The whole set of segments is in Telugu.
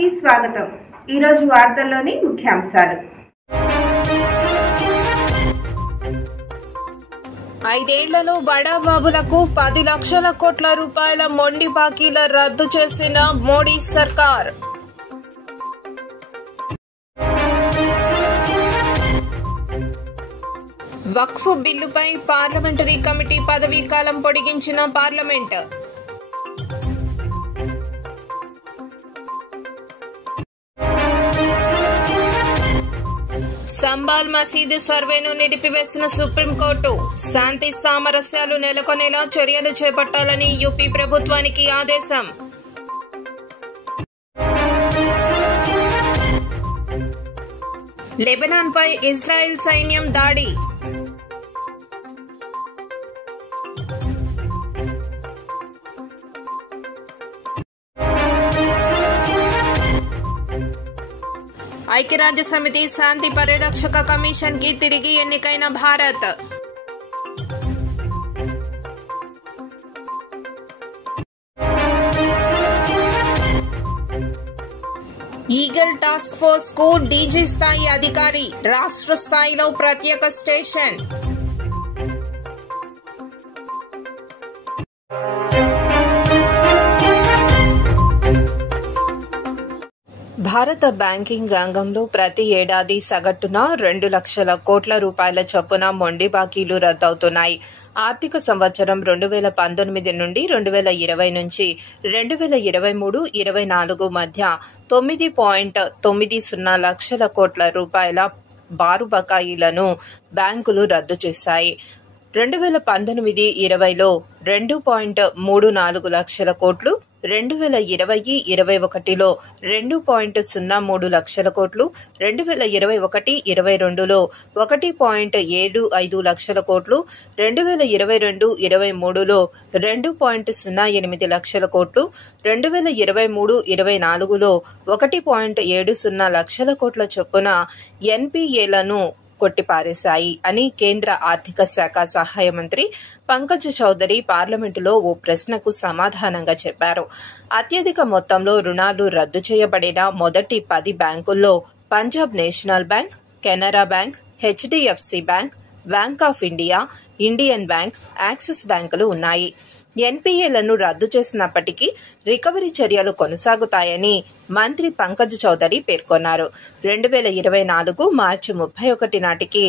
కి స్వాగతం. ఈ రోజు వార్తల్లోని ముఖ్యాంశాలు. 5 ఏళ్లలో బడాబాబులకు 10 లక్షల కోట్ల రూపాయల మొండి బాకీల రద్దు చేసిన మోడీ సర్కార్. వక్ఫ్ బిల్లుపై పార్లమెంటరీ కమిటీ పదవీ కాలం పొడిగించిన పార్లమెంట్. సంబాల్ మసీదు సర్వేను నిలిపివేసిన సుప్రీంకోర్టు. శాంతి సామరస్యాలు నెలకొనేలా చర్యలు చేపట్టాలని యూపీ ప్రభుత్వానికి ఆదేశం. లెబనాన్పై ఇజ్రాయెల్ సైన్యం దాడి. ఐక్యరాజ్యసమితి శాంతి పరిరక్షక కమిషన్ కి తిరిగి ఎన్నికైన భారత్. ఈగల్ టాస్క్ ఫోర్స్ కు డీజీ స్థాయి అధికారి, రాష్ట్ర స్థాయిలో ప్రత్యేక స్టేషన్. భారత బ్యాంకింగ్ రంగంలో ప్రతి ఏడాది సగటున 2 లక్షల కోట్ల రూపాయల చొప్పున మొండి బాకీలు రద్దవుతున్నాయి. ఆర్థిక సంవత్సరం 2019 నుండి 2020 నుంచి 2023-24 మధ్య 9.90 లక్షల కోట్ల రూపాయల బారు బకాయిలను బ్యాంకులు రద్దు చేశాయి. 2019-20లో 2.34 లక్షల కోట్లు, 2020-21లో 2.03 లక్షల కోట్లు, 2021-22లో 1.75 లక్షల కోట్లు, 2022-23లో 2.08 లక్షల కోట్లు, 2023-24లో 1.70 లక్షల కోట్ల చొప్పున ఎన్పీఏలను కొట్టిపారేశాయి అని కేంద్ర ఆర్థిక శాఖ సహాయ మంత్రి పంకజ్ చౌదరి పార్లమెంటులో ఓ ప్రశ్నకు సమాధానంగా చెప్పారు. అత్యధిక మొత్తంలో రుణాలు రద్దు చేయబడిన మొదటి 10 బ్యాంకుల్లో Punjab national bank, Canara bank, HDFC bank, bank of India, Indian bank, axis బ్యాంకులు ఉన్నాయి. ఎన్పీఏలను రద్దు చేసినప్పటికీ రికవరీ చర్యలు కొనసాగుతాయని మంత్రి పంకజ్ చౌదరి పేర్కొన్నారు. 2024 మార్చి 31 నాటికి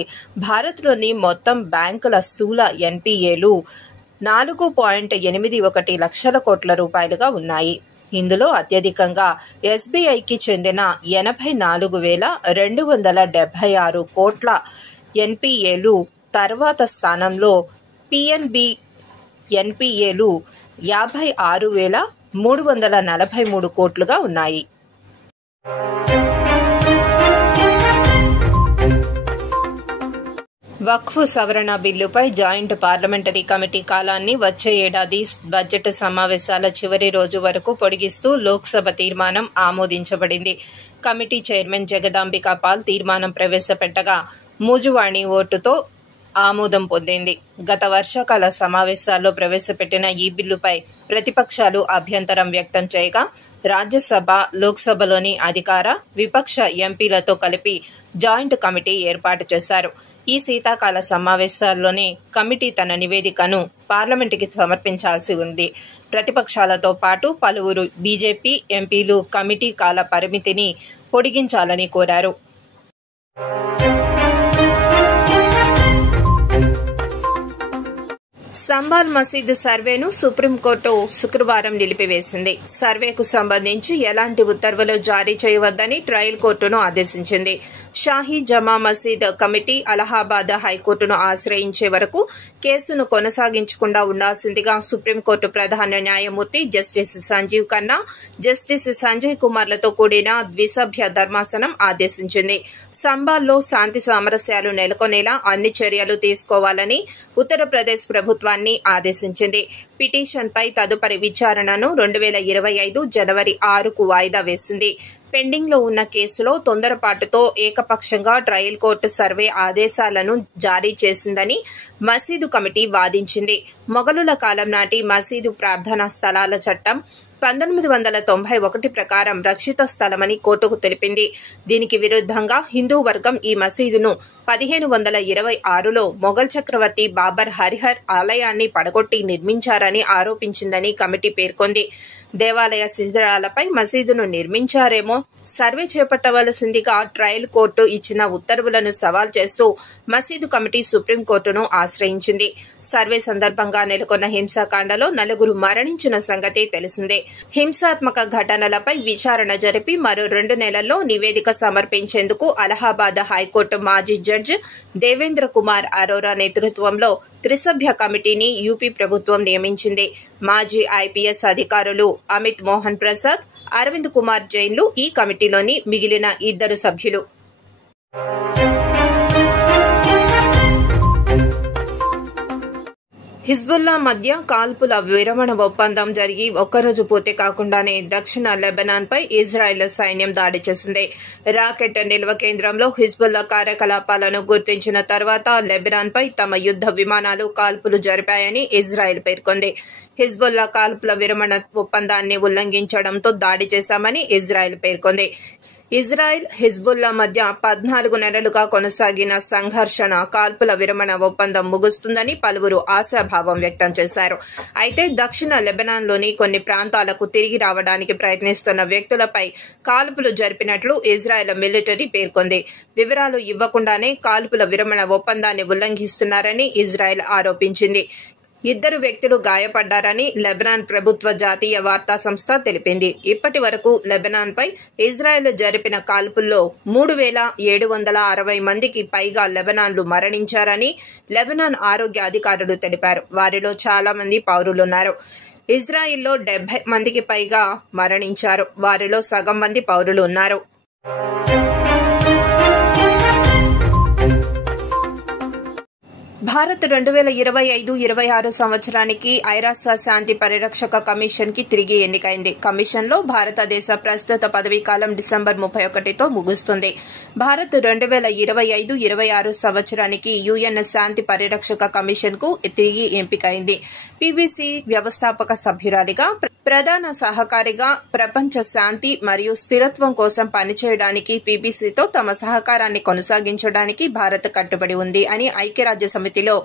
భారత్లోని మొత్తం బ్యాంకుల స్థూల ఎన్పీఏలు 4.81 లక్షల కోట్ల రూపాయలుగా ఉన్నాయి. ఇందులో అత్యధికంగా ఎస్బీఐకి చెందిన 84,276 కోట్ల ఎన్పీఏలు, తర్వాత స్థానంలో పిఎన్బి ఎన్పీఏలు 56,343 కోట్లుగా ఉన్నాయి. వక్ఫ్ సవరణ బిల్లుపై జాయింట్ పార్లమెంటరీ కమిటీ కాలాన్ని వచ్చే ఏడాది బడ్జెట్ సమావేశాల చివరి రోజు వరకు పొడిగిస్తూ లోక్సభ తీర్మానం ఆమోదించబడింది. కమిటీ చైర్మన్ జగదాంబిక పాల్ తీర్మానం ప్రవేశపెట్టగా మూజువాణి ఓటుతో ఆమోదం పొందింది. గత వర్షాకాల సమావేశాల్లో ప్రవేశపెట్టిన ఈ బిల్లుపై ప్రతిపక్షాలు అభ్యంతరం వ్యక్తం చేయగా రాజ్యసభ, లోక్సభలోని అధికార, విపక్ష ఎంపీలతో కలిపి జాయింట్ కమిటీ ఏర్పాటు చేశారు. ఈ శీతాకాల సమావేశాల్లోనే కమిటీ తన నివేదికను పార్లమెంటుకి సమర్పించాల్సి ఉంది. ప్రతిపక్షాలతో పాటు పలువురు బీజేపీ ఎంపీలు కమిటీ కాల పరిమితిని పొడిగించాలని కోరారు. సంబాల్ మసీదు సర్వేను సుప్రీంకోర్టు శుక్రవారం నిలిపివేసింది. సర్వేకు సంబంధించి ఎలాంటి ఉత్తర్వులు జారీ చేయవద్దని ట్రయల్ కోర్టును ఆదేశించింది. షాహీ జమా మసీద్ కమిటీ అలహాబాద్ హైకోర్టును ఆశ్రయించే వరకు కేసును కొనసాగించకుండా ఉండాల్సిందిగా సుప్రీంకోర్టు ప్రధాన న్యాయమూర్తి జస్టిస్ సంజీవ్ ఖన్నా, జస్టిస్ సంజయ్ కుమార్లతో కూడిన ద్విసభ్య ధర్మాసనం ఆదేశించింది. సంబాల్లో శాంతి సామరస్యాలు నెలకొనేలా అన్ని చర్యలు తీసుకోవాలని ఉత్తరప్రదేశ్ ప్రభుత్వాన్ని ఆదేశించింది. పిటిషన్పై తదుపరి విచారణను 2025 జనవరి 6కు వాయిదా వేసింది. పెండింగ్లో ఉన్న కేసులో తొందరపాటుతో ఏకపక్షంగా ట్రయల్ కోర్టు సర్వే ఆదేశాలను జారీ చేసిందని మసీదు కమిటీ వాదించింది. మొఘలుల కాలం నాటి మసీదు ప్రార్థనా స్థలాల చట్టం 1991 ప్రకారం రక్షిత స్థలమని కోర్టుకు తెలిపింది. దీనికి విరుద్దంగా హిందూ వర్గం ఈ మసీదును 1526లో మొఘల్ చక్రవర్తి బాబర్ హరిహర్ ఆలయాన్ని పడగొట్టి నిర్మించారని ఆరోపించిందని కమిటీ పేర్కొంది. దేవాలయ శిథిలాలపై మసీదును నిర్మించారేమో సర్వే చేపట్టవలసిందిగా ట్రయల్ కోర్టు ఇచ్చిన ఉత్తర్వులను సవాల్ చేస్తూ మసీదు కమిటీ సుప్రీంకోర్టును ఆశ్రయించింది. సర్వే సందర్భంగా నెలకొన్న హింసాకాండలో 4 మరణించిన సంగతి తెలిసిందే. హింసాత్మక ఘటనలపై విచారణ జరిపి మరో 2 నెలల్లో నివేదిక సమర్పించేందుకు అలహాబాద్ హైకోర్టు మాజీ జడ్జి దేవేంద్ర కుమార్ అరోరా నేతృత్వంలో త్రిసభ్య కమిటీని యూపీ ప్రభుత్వం నియమించింది. మాజీ ఐపీఎస్ అధికారులు అమిత్ మోహన్ ప్రసాద్, అరవింద్ కుమార్ జైన్లు ఈ కమిటీలోని మిగిలిన 2 సభ్యులు. హిజ్బుల్లా మధ్య కాల్పుల విరమణ ఒప్పందం జరిగి ఒక్కరోజు పూర్తి కాకుండానే దక్షిణ లెబనాన్పై ఇజ్రాయెల్ సైన్యం దాడి చేసింది. రాకెట్ నిల్వ కేంద్రంలో హిజ్బుల్లా కార్యకలాపాలను గుర్తించిన తర్వాత లెబనాన్పై తమ యుద్ద విమానాలు కాల్పులు జరిపాయని ఇజ్రాయెల్ పేర్కొంది. హిజ్బుల్లా కాల్పుల విరమణ ఒప్పందాన్ని ఉల్లంఘించడంతో దాడి చేశామని ఇజ్రాయెల్ పేర్కొంది. ఇజ్రాయెల్, హిజ్బుల్లా మధ్య 14 నెలలుగా కొనసాగిన సంఘర్షణ కాల్పుల విరమణ ఒప్పందం ముగుస్తుందని పలువురు ఆశాభావం వ్యక్తం చేశారు. అయితే దక్షిణ లెబనాన్లోని కొన్ని ప్రాంతాలకు తిరిగి రావడానికి ప్రయత్నిస్తున్న వ్యక్తులపై కాల్పులు జరిపినట్లు ఇజ్రాయెల్ మిలిటరీ పేర్కొంది. వివరాలు ఇవ్వకుండానే కాల్పుల విరమణ ఒప్పందాన్ని ఉల్లంఘిస్తున్నారని ఇజ్రాయెల్ ఆరోపించింది. 2 వ్యక్తులు గాయపడ్డారని లెబనాన్ ప్రభుత్వ జాతీయ వార్తా సంస్థ తెలిపింది. ఇప్పటి వరకు లెబనాన్పై ఇజ్రాయెల్ జరిపిన కాల్పుల్లో 3760 మందికి పైగా లెబనాన్లు మరణించారని లెబనాన్ ఆరోగ్య అధికారులు తెలిపారు. వారిలో చాలా మంది పౌరులున్నారు. ఇజ్రాయెల్లో 70 మందికి పైగా మరణించారు. వారిలో సగం మంది పౌరులు ఉన్నారు. భారత్ 2025-26 సంవత్సరానికి ఐరాస శాంతి పరిరక్షక కమిషన్ కి తిరిగి ఎన్నికైంది. కమిషన్లో భారతదేశ ప్రస్తుత పదవీకాలం డిసెంబర్ 31తో ముగుస్తుంది. భారత్ 2025-26 సంవత్సరానికి యుఎన్ శాంతి పరిరక్షక కమిషన్ కు తిరిగి ఎంపికైంది. పీబీసీ వ్యవస్థాపక సభ్యురాలిగా, ప్రధాన సహకారిగా ప్రపంచ శాంతి మరియు స్థిరత్వం కోసం పనిచేయడానికి పీబీసీతో తమ సహకారాన్ని కొనసాగించడానికి భారత్ కట్టుబడి ఉంది అని ఐక్యరాజ్య సమితిలో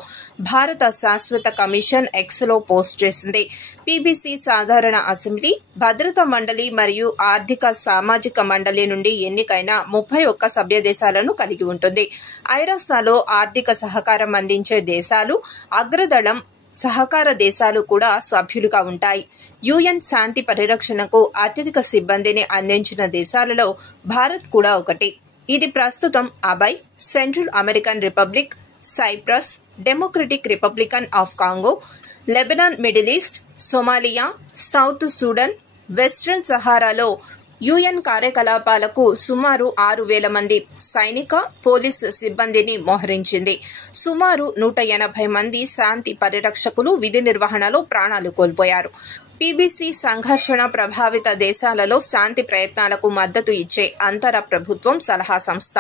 భారత శాశ్వత కమిషన్ ఎక్స్లో పోస్ట్ చేసింది. పీబీసీ సాధారణ అసెంబ్లీ, భద్రతా మండలి మరియు ఆర్థిక సామాజిక మండలి నుండి ఎన్నికైన 31 సభ్య దేశాలను కలిగి ఉంటుంది. ఐరాసాలో ఆర్థిక సహకారం అందించే దేశాలు, అగ్రదళం సహకార దేశాలు కూడా సభ్యులుగా ఉంటాయి. యుఎన్ శాంతి పరిరక్షణకు అత్యధిక సిబ్బందిని అందించిన దేశాలలో భారత్ కూడా ఒకటి. ఇది ప్రస్తుతం Abyei, Central American Republic, Cyprus, Democratic Republican of Congo, Lebanon, Middle East, Somalia, South Sudan, Western సహారాలో యుఎన్ కార్యకలాపాలకు సుమారు 6000 మంది సైనిక, పోలీస్ సిబ్బందిని మోహరించింది. సుమారు 180 మంది శాంతి పరిరక్షకులు విధి నిర్వహణలో ప్రాణాలు కోల్పోయారు. పీబీసీ సంఘర్షణ ప్రభావిత దేశాలలో శాంతి ప్రయత్నాలకు మద్దతు ఇచ్చే అంతర ప్రభుత్వం సలహా సంస్థ.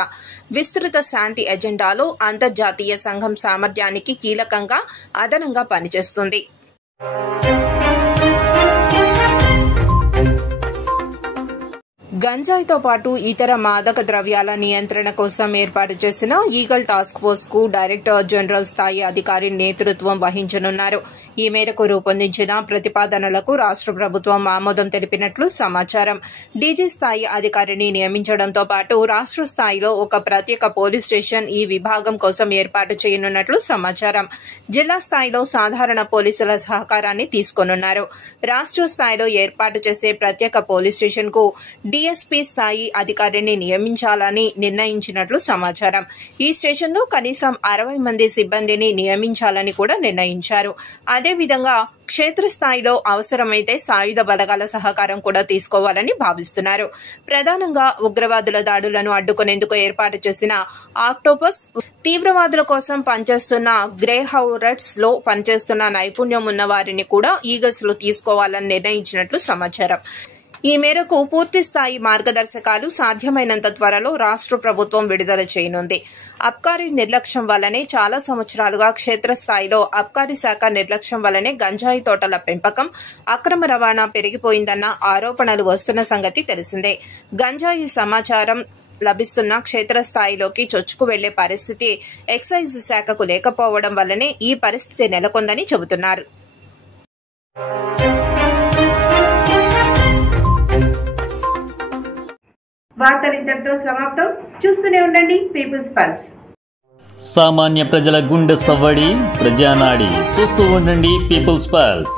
విస్తృత శాంతి ఎజెండాలో అంతర్జాతీయ సంఘం సామర్థ్యానికి కీలకంగా అదనంగా పనిచేస్తుంది. గంజాయితో పాటు ఇతర మాదక ద్రవ్యాల నియంత్రణ కోసం ఏర్పాటు చేసిన ఈగల్ టాస్క్ ఫోర్స్ కు డైరెక్టర్ జనరల్ స్థాయి అధికారి నేతృత్వం వహించనున్నారు. ఈ మేరకు రూపొందించిన ప్రతిపాదనలకు రాష్ట ప్రభుత్వం ఆమోదం తెలిపినట్లు సమాచారం. డీజీ స్థాయి అధికారిని నియమించడంతో పాటు రాష్ట స్థాయిలో ఒక ప్రత్యేక పోలీస్ స్టేషన్ ఈ విభాగం కోసం ఏర్పాటు చేయనున్నట్లు సమాచారం. జిల్లా స్థాయిలో సాధారణ పోలీసుల సహకారాన్ని తీసుకోనున్నారు. రాష్ట స్థాయిలో ఏర్పాటు చేసే ప్రత్యేక పోలీస్ స్టేషన్ కు డీఎస్పీ స్థాయి అధికారిని నియమించాలని నిర్ణయించినట్లు సమాచారం. ఈ స్టేషన్లో కనీసం 60 మంది సిబ్బందిని నియమించాలని కూడా నిర్ణయించారు. అదేవిధంగా క్షేత్రస్థాయిలో అవసరమైతే సాయుధ బలగాల సహకారం కూడా తీసుకోవాలని భావిస్తున్నారు. ప్రధానంగా ఉగ్రవాదుల దాడులను అడ్డుకునేందుకు ఏర్పాటు చేసిన ఆక్టోపస్, తీవ్రవాదుల కోసం పనిచేస్తున్న గ్రే హౌరట్స్ లో పనిచేస్తున్న నైపుణ్యం ఉన్న వారిని కూడా ఈగల్స్ లో తీసుకోవాలని నిర్ణయించినట్లు సమాచారం. ఈ మేరకు పూర్తి స్థాయి మార్గదర్శకాలు సాధ్యమైనంత త్వరలో రాష్ట్ర ప్రభుత్వం విడుదల చేయనుంది. అబ్కారీ నిర్లక్ష్యం వల్లనే చాలా సంవత్సరాలుగా క్షేత్రస్థాయిలో అబ్కారీ శాఖ నిర్లక్ష్యం వల్లనే గంజాయి తోటల పెంపకం, అక్రమ రవాణా పెరిగిపోయిందన్న ఆరోపణలు వస్తున్న సంగతి తెలిసిందే. గంజాయి సమాచారం లభిస్తున్న క్షేత్రస్థాయిలోకి చొచ్చుకు వెళ్లే పరిస్థితి ఎక్సైజ్ శాఖకు లేకపోవడం వల్లనే ఈ పరిస్థితి నెలకొందని చెబుతున్నారు. వార్తలు ఇంతటితో సమాప్తం. చూస్తూనే ఉండండి పీపుల్స్ పల్స్. సామాన్య ప్రజల గుండె సవ్వడి, ప్రజానాడి. చూస్తూ ఉండండి పీపుల్స్ పల్స్.